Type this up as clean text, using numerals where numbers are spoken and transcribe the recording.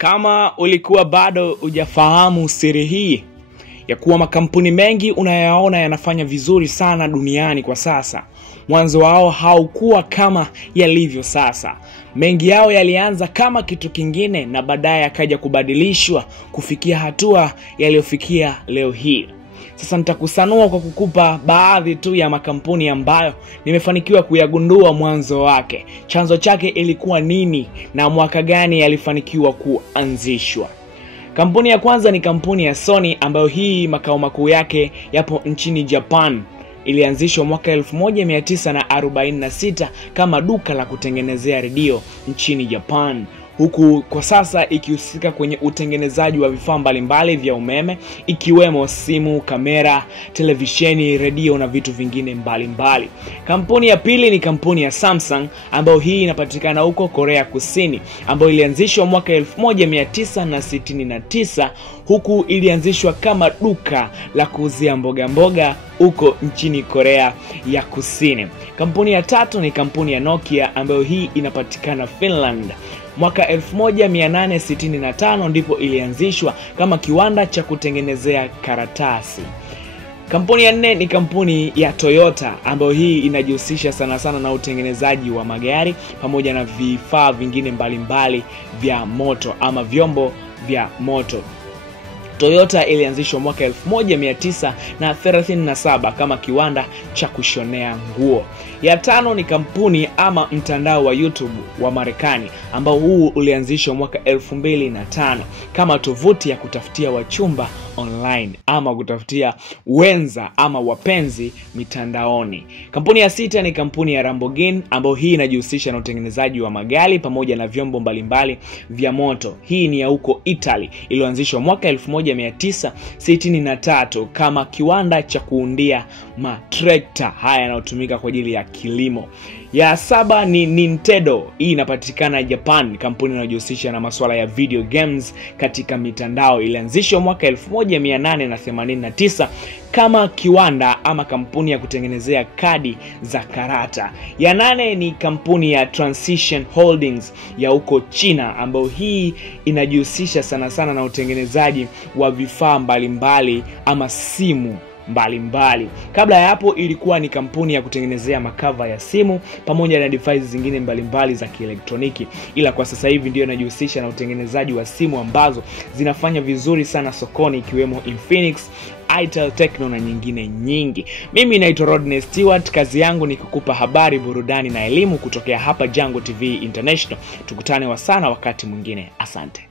Kama ulikuwa bado hujafahamu siri hii ya kuwa makampuni mengi unayaona yanafanya vizuri sana duniani kwa sasa, mwanzo wao haukuwa kama yalivyo sasa. Mengi yao yalianza kama kitu kingine na baadaye yakaja kubadilishwa kufikia hatua yaliyofikia leo hii. Sasa nitakusanua kwa kukupa baadhi tu ya makampuni ambayo nimefanikiwa kuyagundua mwanzo wake, chanzo chake ilikuwa nini na mwaka gani yalifanikiwa kuanzishwa. Kampuni ya kwanza ni kampuni ya Sony, ambayo hii makao makuu yake yapo nchini Japan. Ilianzishwa mwaka 1946 kama duka la kutengenezea redio nchini Japan, huku kwa sasa ikihusika kwenye utengenezaji wa vifaa mbalimbali vya umeme ikiwemo simu, kamera, televisheni, redio na vitu vingine mbalimbali. Kampuni ya pili ni kampuni ya Samsung, ambayo hii inapatikana huko Korea Kusini, ambayo ilianzishwa mwaka 1969, huku ilianzishwa kama duka la kuuzia mboga huko nchini Korea ya Kusini. Kampuni ya tatu ni kampuni ya Nokia, ambayo hii inapatikana Finland. Mwaka 1865 ndipo ilianzishwa kama kiwanda cha kutengenezea karatasi. Kampuni ya nne ni kampuni ya Toyota, ambayo hii inajihusisha sana na utengenezaji wa magari pamoja na vifaa vingine mbalimbali vya moto ama vyombo vya moto. Toyota ilianzishwa mwaka 1937 kama kiwanda cha kushonea nguo. Ya tano ni kampuni ama mtandao wa YouTube wa Marekani, ambao huu ulianzishwa mwaka 2005 kama tovuti ya kutafutia wachumba online ama kutafutia wenza ama wapenzi mitandaoni. Kampuni ya sita ni kampuni ya Lamborghini, ambayo hii inajihusisha na utengenezaji wa magari pamoja na vyombo mbalimbali vya moto. Hii ni ya huko Italy, ilianzishwa mwaka 1963 kama kiwanda cha kuundia matrekta haya yanayotumika kwa ajili ya kilimo. Ya saba ni Nintendo. Hii inapatikana Japan, kampuni inayojihusisha na masuala ya video games katika mitandao. Ilianzishwa mwaka 1889 kama kiwanda ama kampuni ya kutengenezea kadi za karata. Ya nane ni kampuni ya Transition Holdings ya huko China, ambayo hii inajihusisha sana na utengenezaji wa vifaa mbalimbali ama simu mbalimbali. Kabla ya hapo ilikuwa ni kampuni ya kutengenezea makava ya simu pamoja na devices zingine mbalimbali za kielektroniki, ila kwa sasa hivi ndio inajihusisha na utengenezaji wa simu ambazo zinafanya vizuri sana sokoni, ikiwemo Infinix, Itel, Tecno na nyingine nyingi. Mimi naitwa Rodney Stewart, kazi yangu ni kukupa habari, burudani na elimu kutokea hapa Jungle TV International. Tukutane sana wakati mwingine. Asante.